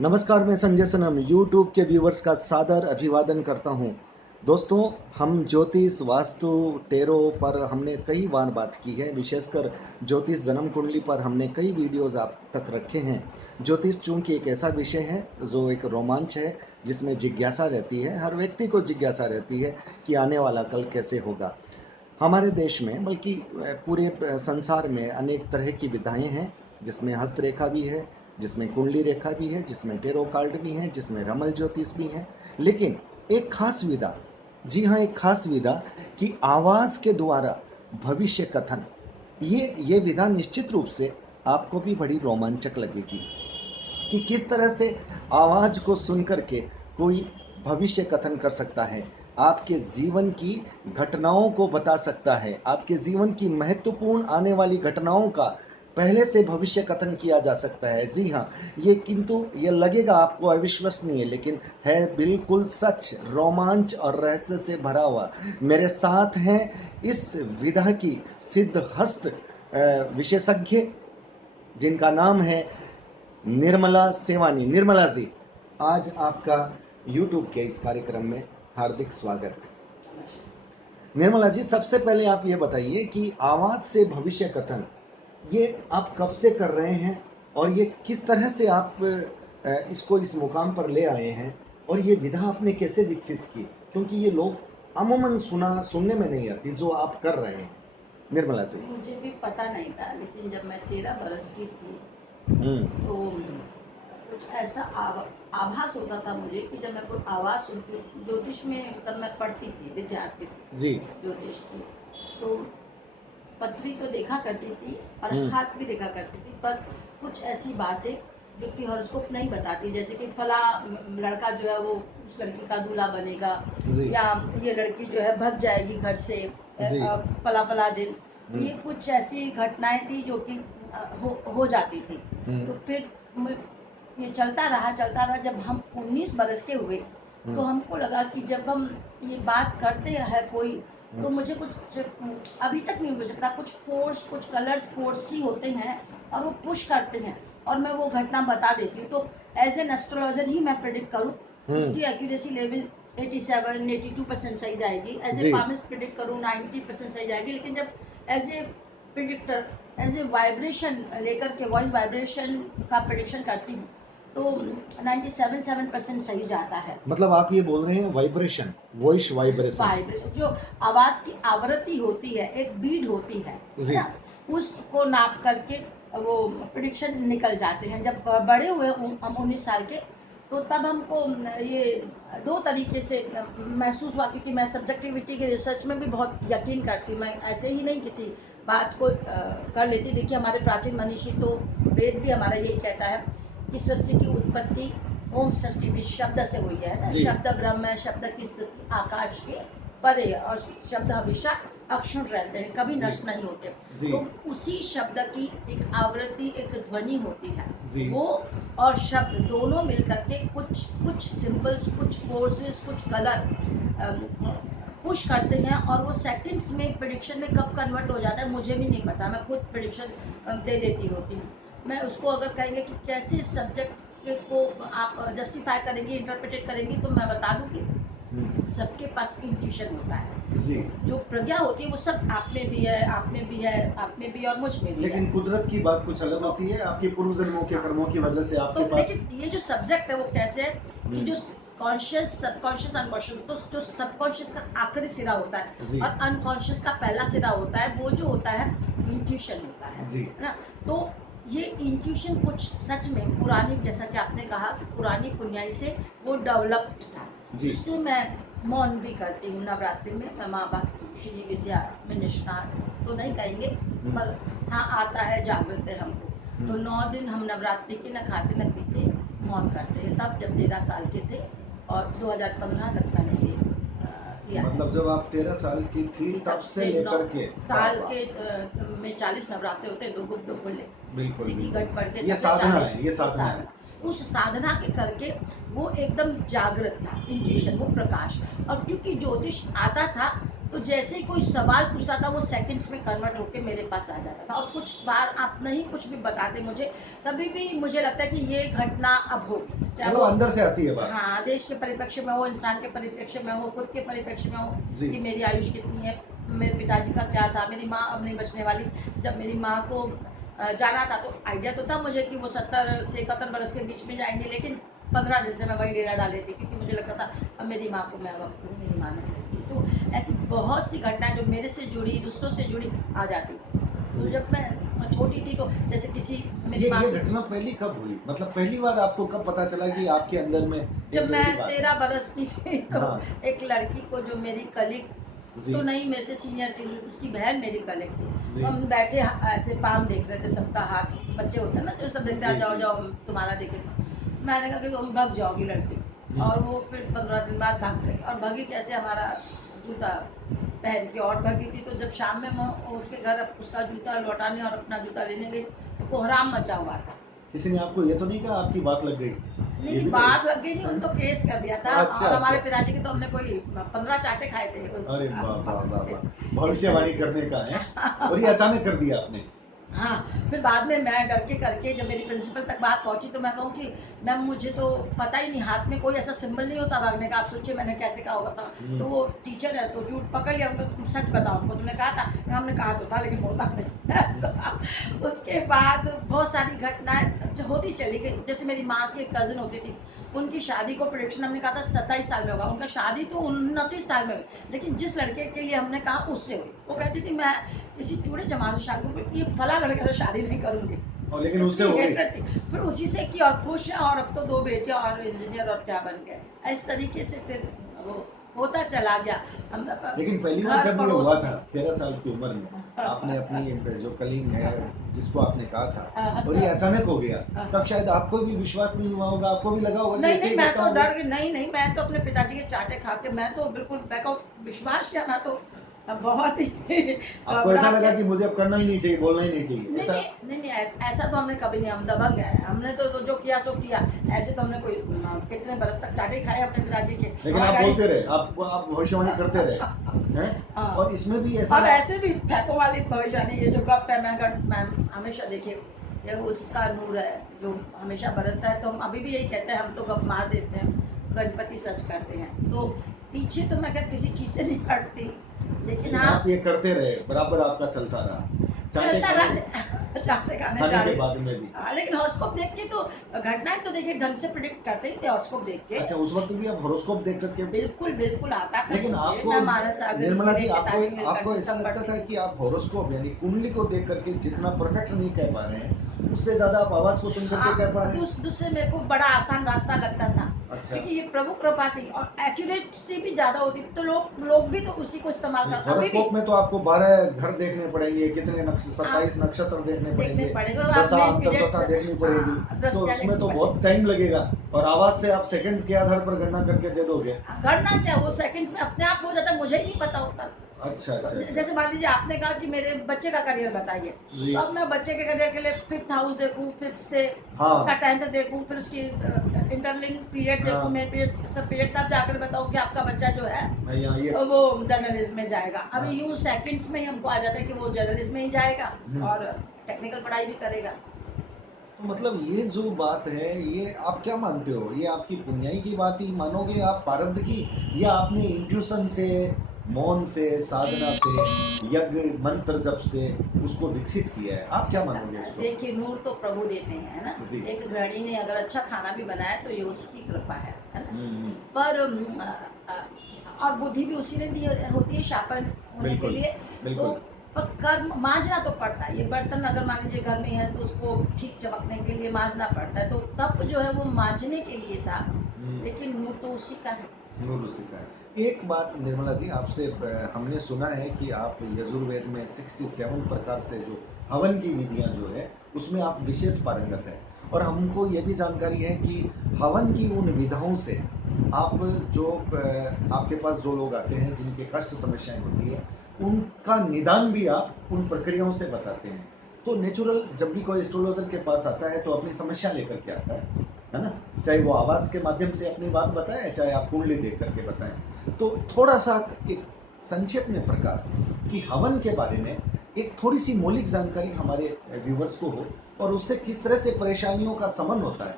नमस्कार, मैं संजय सनम यूट्यूब के व्यूवर्स का सादर अभिवादन करता हूं। दोस्तों, हम ज्योतिष, वास्तु, टेरो पर हमने कई बार बात की है। विशेषकर ज्योतिष जन्म कुंडली पर हमने कई वीडियोस आप तक रखे हैं। ज्योतिष चूंकि एक ऐसा विषय है जो एक रोमांच है, जिसमें जिज्ञासा रहती है। हर व्यक्ति को जिज्ञासा रहती है कि आने वाला कल कैसे होगा। हमारे देश में बल्कि पूरे संसार में अनेक तरह की विधाएं हैं, जिसमें हस्तरेखा भी है, जिसमें कुंडली रेखा भी है, जिसमें टेरो कार्ड भी है, जिसमें रमल ज्योतिष भी है। लेकिन एक खास विधा, जी हाँ, एक खास विधा कि आवाज के द्वारा भविष्य कथन, ये विधा निश्चित रूप से आपको भी बड़ी रोमांचक लगेगी कि किस तरह से आवाज को सुन करके कोई भविष्य कथन कर सकता है, आपके जीवन की घटनाओं को बता सकता है, आपके जीवन की महत्वपूर्ण आने वाली घटनाओं का पहले से भविष्य कथन किया जा सकता है। जी हाँ, ये किंतु ये लगेगा आपको अविश्वसनीय, लेकिन है बिल्कुल सच, रोमांच और रहस्य से भरा हुआ। मेरे साथ हैं इस विधा की सिद्धहस्त विशेषज्ञ, जिनका नाम है निर्मला सेवानी। निर्मला जी, आज आपका YouTube के इस कार्यक्रम में हार्दिक स्वागत। निर्मला जी, सबसे पहले आप ये बताइए कि आवाज से भविष्य कथन, ये आप कब से कर रहे हैं और ये किस तरह से आप इसको इस मुकाम पर ले आए हैं, और ये विधा आपने कैसे विकसित की, क्योंकि ये लोग अमूमन सुनने में नहीं आती जो आप कर रहे हैं। निर्मला जी। मुझे भी पता नहीं था, लेकिन जब मैं 13 बरस की थी तो कुछ ऐसा आभास होता था मुझे कि जब मैं कोई आवाज़ सुनती, ज्योतिष में तब मैं पढ़ती थी, विद्यार्थी थी जी। ज्योतिष की, तो पृथ्वी तो देखा करती थी और हाथ भी देखा करती थी, पर कुछ ऐसी बातें जो कि हॉरोस्कोप नहीं बताती, जैसे कि फला लड़का जो है वो उस लड़की का दूल्हा बनेगा, या ये लड़की जो है भग जाएगी घर से फला फला दिन। ये कुछ ऐसी घटनाएं थी जो कि हो जाती थी। तो फिर ये चलता रहा। जब हम 19 बरस के हुए तो हमको लगा कि जब हम ये बात करते हैं कोई, तो मुझे कुछ अभी तक नहीं मुझे पता, कुछ फोर्स, कुछ कलर्स फोर्स ही होते हैं और वो पुश करते हैं और मैं वो घटना बता देती हूँ। तो एज एन एस्ट्रोलॉजर ही मैं प्रेडिक्ट करूँ, उसकी एक्यूरेसी लेवल 87-82% सही जाएगी। एज ए पामिस्ट प्रेडिक्ट करूँ 90% सही जाएगी। लेकिन जब as a predictor, as a vibration लेकर के वॉइस वाइब्रेशन का प्रेडिक्शन करती हूँ तो 97% सही जाता है। मतलब आप ये बोल रहे हैं वाइब्रेशन, वॉइस वाइब्रेशन, जो आवाज की आवृत्ति होती है, एक बीट होती है ना, उसको नाप करके वो प्रेडिक्शन निकल जाते हैं। जब बड़े हुए हम 19 साल के, तो तब हमको ये दो तरीके से महसूस हुआ, क्योंकि मैं सब्जेक्टिविटी के रिसर्च में भी बहुत यकीन करती हूँ। मैं ऐसे ही नहीं किसी बात को कर लेती। देखिए, हमारे प्राचीन मनीषी तो वेद भी हमारा यही कहता है कि सृष्टि की उत्पत्ति ओम सृष्टि भी शब्द से हुई है ना। शब्द ब्रह्म है, शब्द की स्थिति आकाश के परे, और शब्द हमेशा अक्षुण रहते हैं, कभी नष्ट नहीं होते। तो उसी शब्द की एक आवृत्ति, एक ध्वनि होती है, वो और शब्द दोनों मिलकर के कुछ सिंबल्स, कुछ फोर्सेस, कुछ कलर पुश करते हैं, और वो सेकंड्स में प्रेडिक्शन में कब कन्वर्ट हो जाता है मुझे भी नहीं पता। मैं खुद प्रेडिक्शन दे देती होती हूँ। मैं उसको अगर कहेंगे कि कैसे सब्जेक्ट को आप जस्टिफाई करेंगे, इंटरप्रेटेड करेंगे, तो मैं बता दूं कि सबके पास इंट्यूशन होता है। जो प्रज्ञा होती है वो सब आप में भी है, आप में भी है, आप में भी और मुझ में भी। लेकिन कुदरत की बात कुछ अलग होती है, आपके पूर्व जन्मों के कर्मों की वजह से आपके पास। लेकिन ये जो सब्जेक्ट है वो कैसे है कि जो कॉन्शियस, सबकॉन्शियस, अनकॉन्शियस, तो जो सबकॉन्शियस का आखिरी सिरा होता है और अनकॉन्शियस का पहला सिरा होता है, वो जो होता है इंट्यूशन होता है ना। तो ये इंट्यूशन कुछ सच में पुरानी, जैसा कि आपने कहा कि पुरानी पुण्याई से वो डेवलप्ड था, जिससे मैं मौन भी करती हूँ नवरात्रि में। मैं माँ श्री विद्या में निष्णात तो नहीं कहेंगे, पर हाँ आता है, जागृत है हमको। तो 9 दिन हम नवरात्रि के न खाते न पीते मौन करते हैं, तब जब 13 साल के थे, और 2015 तक मैंने ये किया। मतलब जब आप 13 साल की थी तब से लेकर के साल के में 40 नवरात्रे होते हैं, दो गुप्त, दो खुले, बिल्कुल घट पढ़ के, ये साधना है, ये साधना है। उस साधना के करके वो एकदम जागृत था, इंट्यूशन, वो प्रकाश। और क्योंकि ज्योतिष आता था, तो तो जैसे ही कोई सवाल पूछता था वो सेकंड्स में कन्वर्ट होके मेरे पास आ जाता था। और कुछ बार आप नहीं कुछ भी बताते मुझे, तभी भी मुझे लगता है कि ये घटना अब होगी, चाहे मतलब वो अंदर से आती है बात। हाँ देश के परिप्रेक्ष्य में हो, इंसान के परिप्रेक्ष्य में हो, खुद के परिप्रेक्ष्य में हो जी। कि मेरी आयुष कितनी है, मेरे पिताजी का क्या था, मेरी माँ अब नहीं बचने वाली। जब मेरी माँ को जाना था तो आइडिया तो था मुझे कि वो 70 से 71 बरस के बीच में जाएंगे, लेकिन 15 दिन से मैं वही डेरा डाले थी, क्योंकि मुझे लगता था अब मेरी माँ को मैं वक्त दूँ, मेरी माँ नहीं रहेगी। तो ऐसी बहुत सी घटनाएं जो मेरे से जुड़ी, दूसरों से जुड़ी आ जाती थी। तो जी। जब मैं छोटी थी तो जैसे किसी मेरी माँ ये की, घटना पहली कब हुई, मतलब पहली बार आपको कब पता चला कि आपके अंदर में जब एक मैं ऐसी बात 13 है? बरस की थी तो हाँ। एक लड़की को, जो मेरी कलीग जी। तो नहीं, मेरे से सीनियर थी, उसकी बहन मेरी कलीग थी। जी। हम बैठे ऐसे पाम देख रहे थे, सबका हाथ, बच्चे होते हैं ना जो सब देखते हैं, जी, जाओ जी। जाओ हम तुम्हारा देखेंगे। मैंने कहा कि तुम भाग जाओगी लड़की, और वो फिर 15 दिन बाद भाग गई। और भागी कैसे, हमारा जूता पहन के और भागी थी। तो जब शाम में मैं उसके घर उसका जूता लौटाने और अपना जूता लेने गई तो कोहराम मचा हुआ था। किसी ने आपको ये तो नहीं कहा आपकी बात लग गई? नहीं ये नहीं, भी बात लग गई नहीं, उन तो केस कर दिया था। अच्छा, और हमारे अच्छा। पिताजी के तो हमने कोई 15 चाटे खाए थे अरे वाह वाह वाह वाह, इस भविष्यवाणी तरीके करने का है। से। और ये अचानक कर दिया आपने? हाँ, फिर बाद में मैं डर के करके जब मेरी प्रिंसिपल तक बात पहुंची तो मैं कहूँ कि मैम मुझे तो पता ही नहीं, हाथ में कोई ऐसा सिंबल नहीं होता भागने का, आप सोचिए मैंने कैसे कहा होगा था। तो वो टीचर है तो झूठ पकड़ लिया, उनको तुम सच बताओ, हमको तुमने कहा था, हमने कहा तो था लेकिन होता नहीं ऐसा। उसके बाद बहुत सारी घटनाएं होती चली गई। जैसे मेरी माँ की एक कजिन होती थी, उनकी शादी को प्रोडिक्शन हमने कहा था 27 साल में होगा, उनका शादी तो 29 साल में हुई, लेकिन जिस लड़के के लिए हमने कहा उससे हुई। वो कहती थी मैं किसी चूड़े चमार से शादी करूंगी, ये फला लड़के से शादी नहीं करूंगी। और लेकिन उससे हो गई। थी, फिर उसी से की और खुश है, और अब तो 2 बेटियां और इंजीनियर और क्या बन गए। इस तरीके से फिर वो होता चला गया। हम लेकिन पहली बार घर जब ये पड़ोस हुआ था में 13 साल की उम्र में, आपने अपनी जो कलीग है जिसको आपने कहा था, और ये हाँ, अचानक हो गया, तब शायद आपको भी विश्वास नहीं हुआ होगा, आपको भी लगा होगा कि नहीं ऐसे नहीं, ही मैं घटना तो होगी। डर गई, नहीं नहीं, मैं तो अपने पिताजी के चाटे खा के मैं तो बिल्कुल बैकआउट, विश्वास किया, मैं तो बहुत ही आपको ऐसा घबरा लगा के। कि मुझे अब करना ही नहीं चाहिए, बोलना ही नहीं चाहिए, नहीं ऐसा? नहीं नहीं नहीं, ऐसा तो हमने कभी नहीं, हम दबंग है, हमने तो जो किया सो किया। ऐसे तो हमने कोई कितने बरस तक चाटे खाए अपने पिताजी के, लेकिन हमारे आप डैडी। बोलते रहे, आप भविष्यवाणी करते रहे हैं। हाँ, और इसमें भी ऐसा और ऐसे भी फेंको वाली भविष्यवाणी, ये जो गप है, मैं हमेशा देखिए, ये उसका नूर है जो हमेशा बरसता है। तो हम अभी भी यही कहते हैं, हम तो गप मार देते हैं, गणपति सच करते हैं। तो पीछे तो मैं खैर किसी चीज से नहीं हटती, लेकिन लेकिन हाँ आप ये करते रहे, बराबर आपका चलता रहा, चाटे चलता खाने रहा चाहते खाने खाने के जाने। बाद में भी। लेकिन हॉरोस्कोप देख के तो घटनाएं तो देखिए ढंग से प्रिडिक्ट करते ही थे हॉरोस्कोप देख के। अच्छा, उस वक्त भी आप हॉरोस्कोप देख करके? बिल्कुल बिल्कुल आता था लेकिन मुझे, आपको, मैं मानस सागर निर्मला से जी, लेके आपको तालीम आपको करके ऐसा सब लगता पढ़ती था थी। कि आप हॉरोस्कोप यानी कुंडली को देख करके जितना परफेक्ट नहीं कह पा रहे हैं, उससे ज्यादा आप आवाज को सुन करके कह पा रहे हैं? दूसरे मेरे को बड़ा आसान रास्ता लगता था, अच्छा। क्योंकि ये प्रभु कृपा थी और एक्यूरेसी भी ज्यादा होती थी, तो लोग भी तो उसी को इस्तेमाल कर, अभी भी हॉरोस्कोप में तो आपको 12 घर देखने पड़ेंगे, कितने 27 नक्षत्र देखने देखने पड़ेंगे, पड़ेगा, और दशा आपने अंतरदशा देखनी पड़ेगी, पीरियड तो दृष्टियां उसमें देखनी तो पड़ती। बहुत टाइम लगेगा। और आवाज से आप सेकंड के आधार पर गणना करके दे दोगे? गणना क्या, वो सेकंड्स में अपने आप हो जाता, मुझे ही नहीं पता होता। अच्छा, तो अच्छा, अच्छा। जैसे मान लीजिए आपने कहा कि मेरे बच्चे का करियर बताइए, जी। तो अब मैं बच्चे के करियर के लिए 5th हाउस देखूं, 5th से हाँ। उसका 10th देखूं, फिर उसकी इंटरलिंक पीरियड देखूं, हाँ। मेन पीरियड सब पीरियड, तब जाकर बताऊं कि आपका बच्चा जो है मैं यहाँ ये वो जर्नलिज्म में जाएगा। अभी हाँ। यूं सेकंड्स में ही हमको आ जाता है कि वो जर्नलिज्म में ही जाएगा और टेक्निकल पढ़ाई भी करेगा। तो मतलब ये जो बात है, ये आप क्या मानते हो, ये आपकी पुण्याई की बात ही मानोगे आप, प्रारब्ध की, या आपने इंट्यूशन से, मौन से, साधना से, यज्ञ मंत्र जप से उसको विकसित किया है? आप क्या मानोगे उसको? देखिए, नूर तो प्रभु देते हैं, है ना। जी। एक गृहिणी ने अगर अच्छा खाना भी बनाया तो ये उसकी कृपा है ना। हम्म। पर और बुद्धि भी उसी ने दी होती है शापन होने के बिल्कुल लिए। तो बिल्कुल। पर कर्म मांझना तो पड़ता है, ये बर्तन अगर मान लीजिए घर में है तो उसको ठीक चमकने के लिए मांझना पड़ता है, तो तप जो है वो मांझने के लिए था, लेकिन नूर तो उसी का है। नूर उसी का है। एक बात निर्मला जी, आपसे हमने सुना है कि आप यजुर्वेद में 67 प्रकार से जो हवन की विधियां जो है उसमें आप विशेष पारंगत हैं, और हमको ये भी जानकारी है कि हवन की उन विधाओं से आप जो आपके पास जो लोग आते हैं जिनके कष्ट समस्याएं होती है उनका निदान भी आप उन प्रक्रियाओं से बताते हैं। तो नेचुरल जब भी कोई एस्ट्रोलॉजर के पास आता है तो अपनी समस्या लेकर के आता है ना, चाहे वो आवाज के माध्यम से अपनी बात बताएं, चाहे आप कुंडली देख करके बताएं। तो थोड़ा सा एक संक्षेप में प्रकाश कि हवन के बारे में एक थोड़ी सी मौलिक जानकारी हमारे व्यूवर्स को हो और उससे किस तरह से परेशानियों का शमन होता है।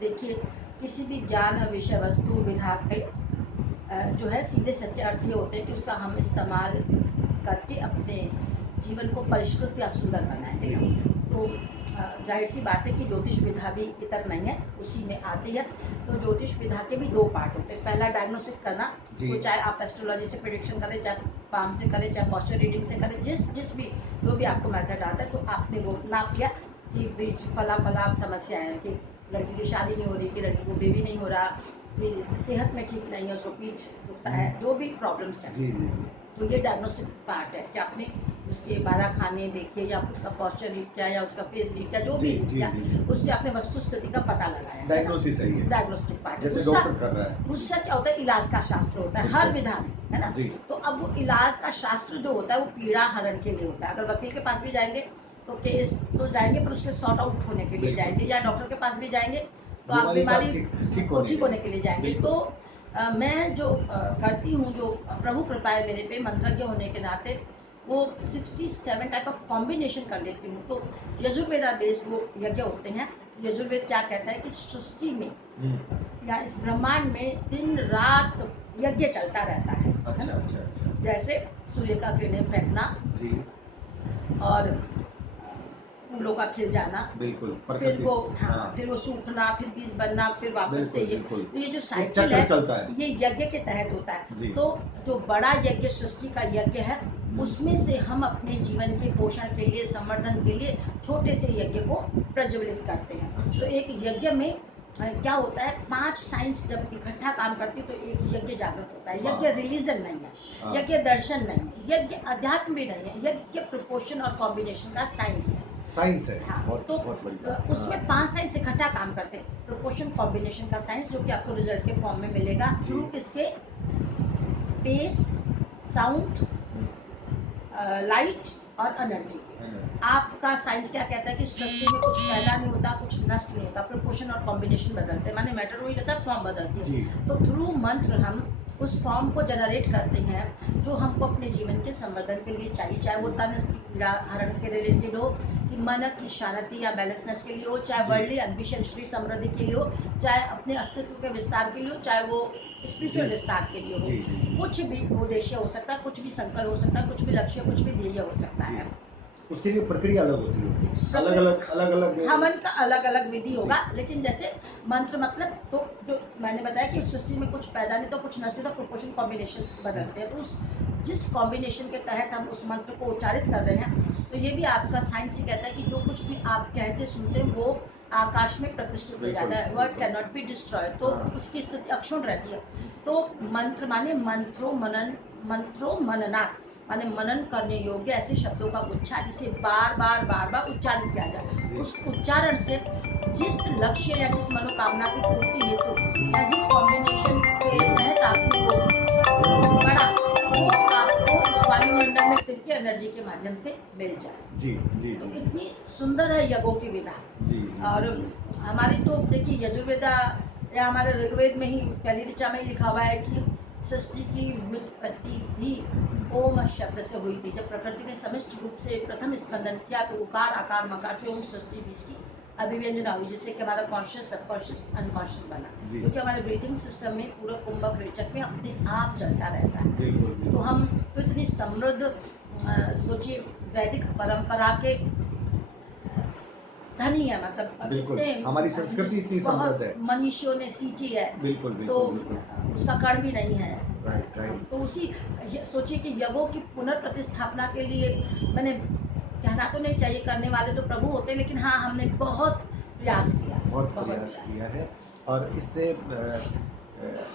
देखिए, किसी भी ज्ञान विषय वस्तु विधा के जो है सीधे सच्चे अर्थ ये होते हैं कि उसका हम इस्तेमाल करके अपने जीवन को परिष्कृत या सुंदर बनाएं। तो जाहिर सी बात है कि ज्योतिष विधा भी इतर नहीं है, उसी में आती है। तो ज्योतिष विधा के भी दो पार्ट होते हैं। पहला डायग्नोस्टिक करना, तो चाहे आप एस्ट्रोलॉजी से प्रेडिक्शन करें, चाहे पाम से करें, चाहे पॉस्चर रीडिंग से करें, जिस भी जो भी आपको मेथड आता है, तो आपने वो नाप लिया कि बीच फला समस्या है कि लड़की की शादी नहीं हो रही, कि लड़की को बेबी नहीं हो रहा, कि सेहत में ठीक नहीं है, उसको पीठ दुखता है, जो भी प्रॉब्लम्स है। तो ये डायग्नोस्टिक पार्ट है कि आपने उसके 12 खाने देखे या उसका पॉस्चर रीड किया या उसका फेस रीड किया, जो भी किया, उससे आपने वस्तु स्थिति का पता लगाया। डायग्नोसिस है ये, डायग्नोस्टिक पार्ट जैसे डॉक्टर कर रहा है। दूसरा क्या होता है, इलाज का शास्त्र होता है हर विधा में, है ना। तो अब वो इलाज का शास्त्र जो होता है वो पीड़ा हरण के लिए होता है। अगर वकील के पास भी जाएंगे तो केस तो जाएंगे, पर उसके सॉर्ट आउट होने के लिए जाएंगे, या डॉक्टर के पास भी जाएंगे तो आप बीमारी ठीक होने के लिए जाएंगे। तो मैं जो करती हूँ, जो प्रभु कृपा है मेरे पे, मंत्रज्ञ होने के नाते वो 67 टाइप ऑफ कॉम्बिनेशन कर लेती हूँ। तो यजुर्वेदा बेस्ड वो यज्ञ होते हैं। यजुर्वेद क्या कहता है कि सृष्टि में या इस ब्रह्मांड में दिन रात यज्ञ चलता रहता है। अच्छा। जैसे सूर्य का किरणें फेंकना जी, और फूलों का खिल जाना, बिल्कुल, फिर वो फिर वो सूखना, फिर बीज बनना, फिर वापस से ये जो साइकिल है ये यज्ञ के तहत होता है। तो जो बड़ा यज्ञ सृष्टि का यज्ञ है, उसमें से हम अपने जीवन के पोषण के लिए, संवर्धन के लिए छोटे से यज्ञ को प्रज्वलित करते हैं। तो एक यज्ञ में क्या होता है, 5 साइंस जब इकट्ठा काम करती तो एक यज्ञ जागृत होता है। यज्ञ रिलीजन नहीं है, यज्ञ दर्शन नहीं है, यज्ञ अध्यात्म भी नहीं है, यज्ञ प्रपोर्शन और कॉम्बिनेशन का साइंस है। हाँ, तो उसमें 5 साइंस इकट्ठा काम करते हैं। प्रोपोर्शन कॉम्बिनेशन का साइंस, जो कि आपको रिजल्ट के फॉर्म में मिलेगा थ्रू किसके, पेस, साउंड, लाइट और एनर्जी के। आपका साइंस क्या कहता है कि सृष्टि में कुछ पैदा नहीं होता, कुछ नष्ट नहीं होता, प्रोपोर्शन और कॉम्बिनेशन बदलते हैं, माने मैटर वही रहता है, फॉर्म बदलती है। तो थ्रू मंत्र हम उस फॉर्म को जनरेट करते हैं जो हमको अपने जीवन के संवर्धन के लिए चाहिए, चाहे वो तन की पीड़ा हरण के रिलेटेड हो, कि मन की शांति या बैलेंसनेस के लिए हो, चाहे वर्ल्डली एम्बिशन श्री समृद्धि के लिए हो, चाहे अपने अस्तित्व के विस्तार के लिए हो, चाहे वो स्पिरिचुअल विस्तार के लिए हो। कुछ भी उद्देश्य हो सकता है, कुछ भी संकल्प हो सकता है, कुछ भी लक्ष्य, कुछ भी ध्येय हो सकता है। उसके लिए प्रक्रिया अलग होती है, अलग हवन का अलग अलग विधि होगा। लेकिन जैसे मंत्र मतलब, तो जो मैंने बताया कि सृष्टि में कुछ पैदा नहीं तो कुछ नष्ट नहीं, तो प्रोपोर्शन कॉम्बिनेशन बदलते हैं। तो उस जिस कॉम्बिनेशन के तहत हम उस मंत्र को उच्चारित कर रहे हैं, तो ये भी आपका साइंस ही कहता है कि जो कुछ भी आप कहते सुनते हैं वो आकाश में प्रतिष्ठित हो जाता है। Word can not be destroyed, तो उसकी स्थिति अक्षुण्ण रहती है। तो मंत्र माने मंत्रो मननात्, माने मनन करने योग्य ऐसे शब्दों का गुच्छा जिसे बार बार उच्चारित किया जाए। उस उच्चारण से जिस लक्ष्य या जिस मनोकामना की पूर्ति हेतु या जिस कॉम्बिनेशन के तहत आपने वो पढ़ा, वो आपको उस वायुमंडल में फिर के एनर्जी के माध्यम से मिल जाए। जी। तो इतनी सुंदर है यज्ञों की विधा। और हमारी तो देखिए यजुर्वेदा या हमारे ऋग्वेद में ही पहली ऋचा में ही लिखा हुआ है कि सृष्टि की उत्पत्ति भी ओम शब्द से हुई थी। जब प्रकृति ने समिष्ट रूप से प्रथम स्पंदन किया तो उकार आकार मकार से ओम सृष्टि भी इसकी अभिव्यंजना हुई, जिससे कि हमारा कॉन्शियस, सबकॉन्शियस, अनकॉन्शियस बना, क्योंकि हमारे ब्रीथिंग सिस्टम में पूरा कुंभक रेचक में अपने आप चलता रहता है। तो हम तो इतनी समृद्ध, सोचिए वैदिक परंपरा के धनी है, मतलब हमारी संस्कृति इतनी समृद्ध है, मनीषियों ने सींची है। तो उसका कण भी नहीं है। राइट। तो उसी सोचिए कि यज्ञों की पुनर्प्रतिस्थापना के लिए, मैंने कहना तो नहीं चाहिए, करने वाले तो प्रभु होते हैं, लेकिन हाँ हमने बहुत प्रयास किया है और इससे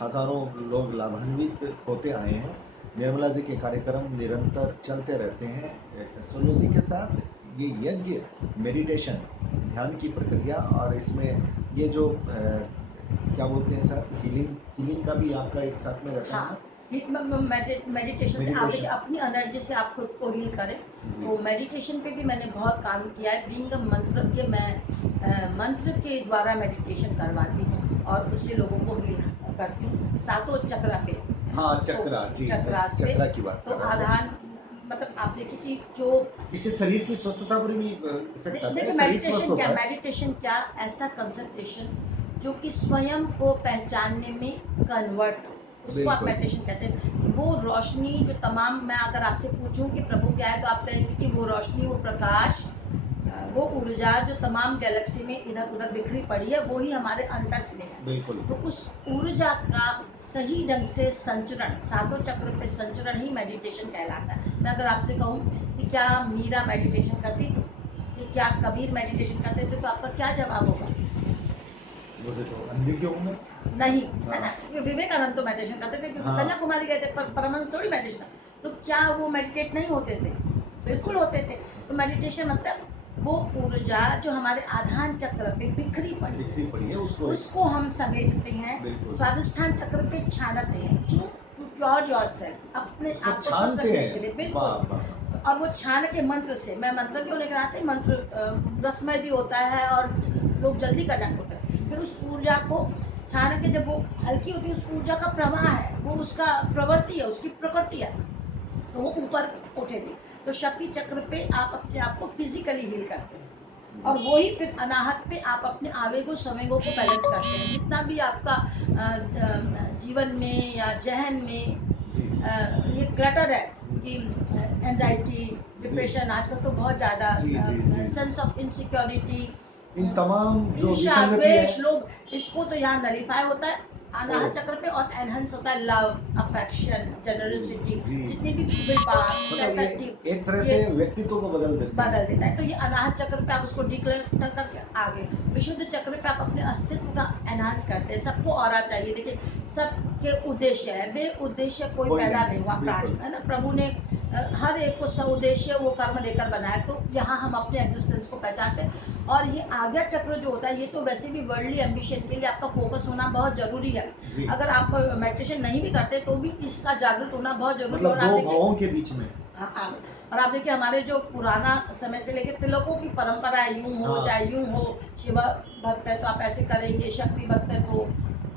हजारों लोग लाभान्वित होते आए हैं। निर्मला जी के कार्यक्रम निरंतर चलते रहते हैं एस्ट्रोलॉजी के साथ। ये यज्ञ, मेडिटेशन, ध्यान की प्रक्रिया, और इसमें ये जो क्या बोलते हैं सर, हीलिंग का भी आपका एक साथ में रहता है। मेडिटेशन से आप अपनी एनर्जी से आप खुद को हील करें। तो मेडिटेशन पे भी मैंने बहुत काम किया है। बीइंग मंत्र के, मैं मंत्र के द्वारा मेडिटेशन करवाती हूँ और उससे लोगों को हील करती हूँ। 7 चक्र पे हाँ, चक्रा जी, चक्रास पे। चक्रा की बात तो कर रहा हूँ। आधान मतलब आप देखिए कि जो इससे शरीर की स्वस्थता पर भी इफेक्ट आता है, देखो शरीर स्वस्थ होता है। मेडिटेशन क्या ऐसा कंसंट्रेशन जो कि स्वयं को पहचानने में कन्वर्ट हो, उसको आप बिल्कुल। मेडिटेशन कहते हैं। वो रोशनी जो तमाम, मैं अगर आपसे पूछूं कि प्रभु क्या है, तो आप कहेंगे कि वो रोशनी, वो प्रकाश, वो ऊर्जा जो तमाम गैलेक्सी में इधर उधर बिखरी पड़ी है, वो ही हमारे अंतस में है। बिल्कुल। तो उस ऊर्जा का सही ढंग से संचरण, सातों चक्र पे संचरण ही मेडिटेशन कहलाता है। मैं अगर आपसे कहूँ कि क्या मीरा मेडिटेशन करती थी, कि क्या कबीर मेडिटेशन करते थे, तो आपका क्या जवाब होगा? मुझे तो अंधे क्यों हूं मैं? नहीं, है ना? क्योंकि विवेकानंद तो मेडिटेशन करते थे, क्योंकि हाँ। कन्याकुमारी गए थे, पर परमहंस थोड़ी मेडिटेशन। तो क्या वो मेडिटेट नहीं होते थे? बिल्कुल होते थे। तो मेडिटेशन मतलब वो ऊर्जा जो हमारे आधान चक्र पे बिखरी पड़ी है, उसको हम समेटते हैं, बिल्कुल। स्वादिष्ठान चक्र पे छानते हैं। क्यों? टू क्योर योरसेल्फ, अपने उसको आप को खुश छानते रखने हैं। के लिए। वाह, बिल्कुल। वाह, वाह। और वो छान के मंत्र से, मैं मंत्र क्यों लेकर आते हैं, मंत्र रसमय भी होता है और लोग जल्दी कनेक्ट होते हैं। फिर उस ऊर्जा को छान के जब वो हल्की होती है, उस ऊर्जा का प्रवाह है, वो उसका प्रवृत्ति है, उसकी प्रकृति है, तो वो ऊपर उठेगी। तो शक्ति चक्र पे आप अपने आप को फिजिकली हील करते हैं, और वही फिर अनाहत पे आप अपने आवेगों संवेगों को बैलेंस करते हैं। जितना भी आपका जीवन में या जहन में ये क्लटर है कि एंजाइटी, डिप्रेशन, आजकल तो बहुत ज्यादा, सेंस ऑफ इनसिक्योरिटी, इन तमाम जो ईर्ष्या, विसंगति है, द्वेष, लोभ, इसको तो यहाँ नलीफाई होता है अनाहत चक्र पे, और एनहेंस होता है लव, अफेक्शन, जनरसिटी, जितनी भी विपाक, सेल्फ एस्टीम, एक तरह से व्यक्तित्व को बदल देता है। तो ये अनाहत चक्र पे आप उसको डिक्लेयर करके आगे विशुद्ध चक्र पे आप अपने अस्तित्व का एनहांस करते हैं। सबको ऑरा चाहिए। देखिए, सबके उद्देश्य है, बे उद्देश्य कोई पैदा नहीं हुआ प्राणी, है ना? प्रभु ने हर एक को सउद्देश्य वो कर्म देकर बनाया। तो यहाँ हम अपने एग्जिस्टेंस को पहचानते हैं। और ये आज्ञा चक्र जो होता है, ये तो वैसे भी वर्ल्डली एम्बिशन के लिए आपका फोकस होना बहुत जरूरी है। अगर आप मेडिटेशन नहीं भी करते तो भी इसका जागरूक होना बहुत जरूरी है। मतलब दो भावों के बीच में। हाँ, और आप देखिए हमारे जो पुराना समय से लेकर तिलकों की परंपरा है, यूं हो चाहे यूं हो, शिव भक्त है तो आप ऐसे करेंगे, शक्ति भक्त है तो,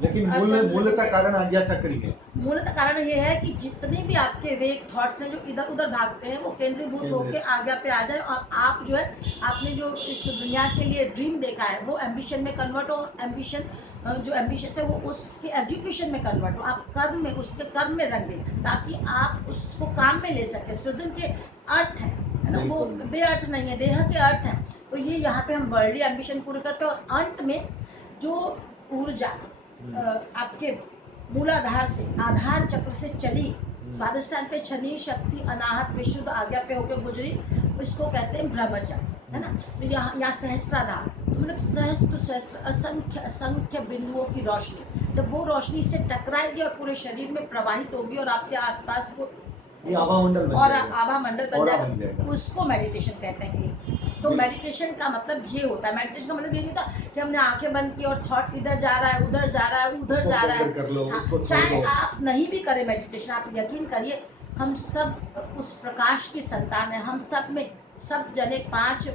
लेकिन मूलतः कारण आज्ञा चक्र ही है। मूलतः कारण ये है कि जितने भी आपके वेग थॉट्स हैं जो इधर उधर भागते हैं, वो केंद्रीभूत होकर आज्ञा पे आ जाए, और आप जो है, आपने जो इस दुनिया के लिए ड्रीम देखा है वो एम्बिशन में कन्वर्ट हो, और एम्बिशन जो एम्बिशियस है वो उसके एजुकेशन में कन्वर्ट हो, आप कर्म में, उसके कर्म में रंगे, ताकि आप उसको काम में ले सके। सृजन के अर्थ है ना, वो बेअर्थ नहीं है, देह के अर्थ है। तो ये यहाँ पे हम वर्ल्डली एम्बिशन पूरे करते हैं, और अंत में जो ऊर्जा आपके मूलाधार से, आधार चक्र से चली, स्वादिष्ठान पे छनी, शक्ति अनाहत विशुद्ध आज्ञा पे होकर गुजरी, इसको कहते हैं ब्रह्मचर्य, है ना? तो यहाँ सहस्त्राधार, तो मतलब सहस्त्र असंख्य असंख्य बिंदुओं की रोशनी, जब वो रोशनी से टकराएगी और पूरे शरीर में प्रवाहित होगी, और आपके आसपास वो आभा मंडल बन जाएगा, उसको मेडिटेशन कहते हैं। तो मेडिटेशन का मतलब ये होता है, मेडिटेशन का मतलब ये नहीं होता कि हमने आंखें बंद की और थॉट इधर जा रहा है, उधर जा रहा है, उधर जा रहा है। चाहे आप नहीं भी करें मेडिटेशन, आप यकीन करिए, हम सब उस प्रकाश की संतान है। हम सब में, सब जने 5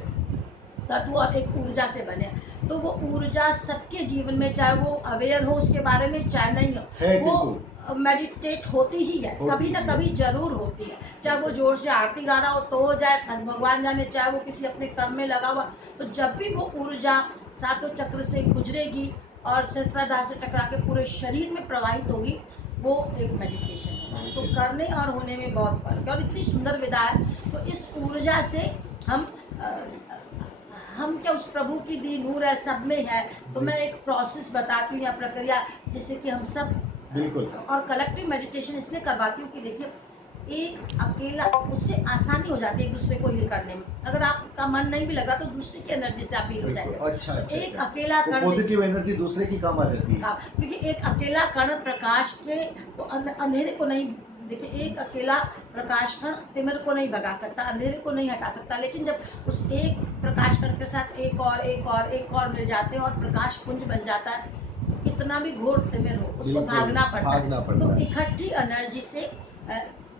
तत्व और एक ऊर्जा से बने। तो वो ऊर्जा सबके जीवन में, चाहे वो अवेयर हो उसके बारे में, चाहे नहीं हो, वो मेडिटेट होती ही है, कभी ना कभी जरूर होती है। चाहे वो जोर से आरती गा रहा हो तो हो जाए, भगवान जाने, चाहे वो किसी अपने कर्म में लगा हुआ। तो जब भी वो ऊर्जा सातों चक्र से गुजरेगी और सहस्त्राधार से टकरा के पूरे शरीर में प्रवाहित होगी, वो एक मेडिटेशन होगा। तो करने और होने में बहुत फर्क है, और इतनी सुंदर विधा है। तो इस ऊर्जा से हम क्या, उस प्रभु की दी नूर है, सब में है। तो मैं एक प्रोसेस बताती हूँ या प्रक्रिया, जिससे कि हम सब, बिल्कुल, और कलेक्टिव मेडिटेशन इसलिए करवाती हूँ कि देखिए, एक अकेला, उससे आसानी हो जाती है एक दूसरे को हील करने में। अगर आपका मन नहीं भी लग रहा तो दूसरे की एनर्जी से आप हील हो जाएंगे। अच्छा, तो एक अकेला कण, पॉजिटिव एनर्जी दूसरे की काम आ जाती है, क्योंकि एक अकेला कण प्रकाश के अंधेरे को नहीं, देखिए, एक अकेला प्रकाश कण तिमिर को नहीं भगा सकता, अंधेरे को नहीं हटा सकता। लेकिन जब उस एक प्रकाश कण के साथ एक और एक और एक और मिल जाते हैं और प्रकाश पुंज बन जाता है, तो कितना भी घोर तिमिर हो उसको भागना पड़ता है। तो इकट्ठी एनर्जी से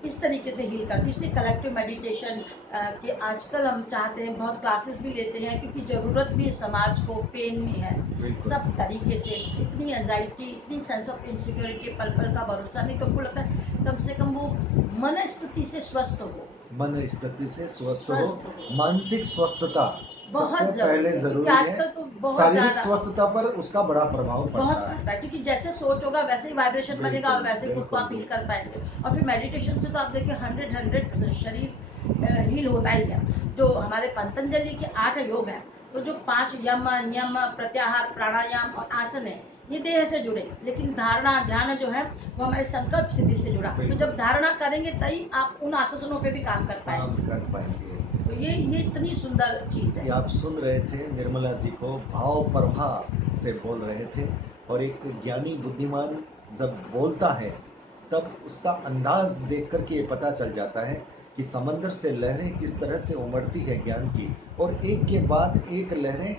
इस तरीके से हील करती है। इसलिए कलेक्टिव मेडिटेशन कि आजकल हम चाहते हैं, बहुत क्लासेस भी लेते हैं क्योंकि ज़रूरत भी समाज को, पेन में है सब तरीके से, इतनी एंजाइटी, इतनी सेंस ऑफ इनसिक्योरिटी, पल पल का भरोसा नहीं, तो हमको लगता है कम से कम वो मन स्थिति से स्वस्थ हो, मन स्थिति से स्वस्थ हो, मानसिक स्वस्थता सबसे पहले जरूरी है। तो शारीरिक स्वस्थता पर उसका बड़ा प्रभाव बहुत पड़ता पड़ता है, क्योंकि जैसे सोच होगा वैसे ही वाइब्रेशन बनेगा और वैसे ही खुद को आप हील कर पाएंगे। और फिर मेडिटेशन से तो आप देखिए 100% शरीर हील होता ही है। जो हमारे पतंजलि के 8 योग हैं, तो जो 5 यम, नियम, प्रत्याहार, प्राणायाम और आसन है, ये देह से जुड़े, लेकिन धारणा ध्यान जो है वो हमारे संकल्प सिद्धि से जुड़ा। तो जब धारणा करेंगे तभी आप उन आसनों पे भी काम कर पाएंगे। तो ये इतनी सुंदर चीज है। आप सुन रहे थे निर्मला जी को भाव प्रभा से बोल रहे थे, और एक ज्ञानी बुद्धिमान जब बोलता है तब उसका अंदाज देख करके ये पता चल जाता है कि समंदर से लहरें किस तरह से उमड़ती है ज्ञान की, और एक के बाद एक लहरें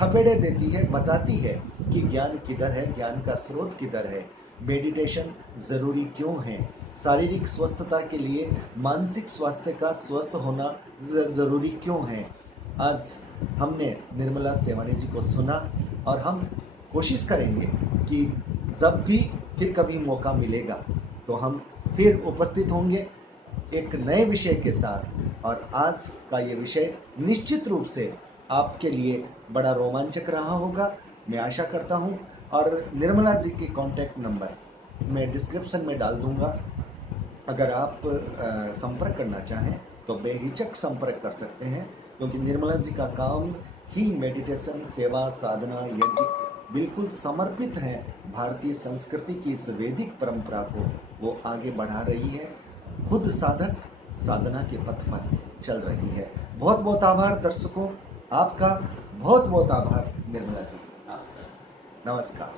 थपेड़े देती है, बताती है कि ज्ञान किधर है, ज्ञान का स्रोत किधर है, मेडिटेशन जरूरी क्यों है, शारीरिक स्वस्थता के लिए मानसिक स्वास्थ्य का स्वस्थ होना जरूरी क्यों है। आज हमने निर्मला सेवानी जी को सुना, और हम कोशिश करेंगे कि जब भी फिर कभी मौका मिलेगा तो हम फिर उपस्थित होंगे एक नए विषय के साथ। और आज का ये विषय निश्चित रूप से आपके लिए बड़ा रोमांचक रहा होगा, मैं आशा करता हूँ। और निर्मला जी की कॉन्टैक्ट नंबर मैं डिस्क्रिप्शन में डाल दूंगा। अगर आप संपर्क करना चाहें तो बेहिचक संपर्क कर सकते हैं, क्योंकि निर्मला जी का काम ही मेडिटेशन, सेवा, साधना, यज्ञ बिल्कुल समर्पित है भारतीय संस्कृति की इस वैदिक परंपरा को वो आगे बढ़ा रही है। खुद साधक साधना के पथ पर चल रही है। बहुत बहुत आभार दर्शकों, आपका बहुत बहुत आभार निर्मला जी, आपका नमस्कार।